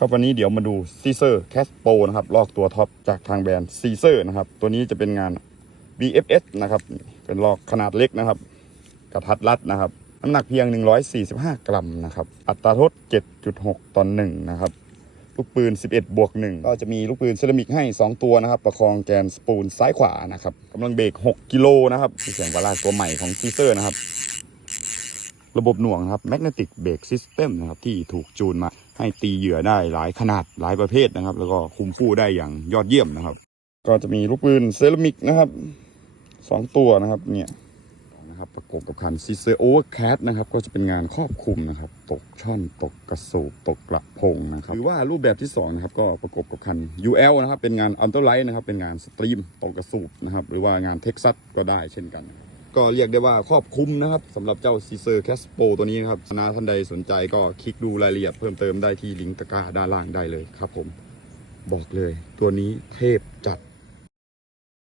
ครับวันนี้เดี๋ยวมาดูซีเซอร์แคสโปนะครับ ลอกตัวท็อปจากทางแบรนด์ซีเซอร์นะครับ ตัวนี้จะเป็นงาน BFS นะครับ เป็นลอกขนาดเล็กนะครับ กระทัดรัดนะครับ น้ำหนักเพียง 145 กรัมนะครับ อัตราโทษ7.6 ต่อ1นะครับ ลูกปืน 11 บวก 1 ก็จะมีลูกปืนเซรามิกให้ 2 ตัวนะครับ ประคองแกนสปูลซ้ายขวานะครับกำลังเบรก6 กิโลนะครับที่เสียงวาลาตัวใหม่ของซีเซอร์นะครับ ระบบหน่วงครับ Magnetic Brake System นะครับที่ถูกจูนมาให้ตีเหยื่อได้หลายขนาดหลายประเภทนะครับ แล้วก็คุมฟู่ได้อย่างยอดเยี่ยมนะครับ ก็จะมีลูกปืนเซรามิกนะครับสองตัวนะครับเนี่ยนะครับประกบกับคัน c ีเซอร์โอเวอร์แคนะครับก็จะเป็นงานครอบคลุมนะครับ ตกช่อนตกกระสูบตกกระพงนะครับหรือว่ารูปแบบที่2นะครับก็ประกบกับคัน UL นะครับเป็นงานอัลต a ไลท์นะครับเป็นงานสตรีมตกกระสูบนะครับหรือว่างานเท็กซัสก็ได้เช่นกัน ก็เรียกได้ว่าครอบคลุมนะครับสำหรับเจ้าซีเซอร์แคสโปตัวนี้นะครับนาท่านใดสนใจก็คลิกดูรายละเอียดเพิ่มเติมได้ที่ลิงก์ตะกร้าด้านล่างได้เลยครับผม บอกเลยตัวนี้เทพจัด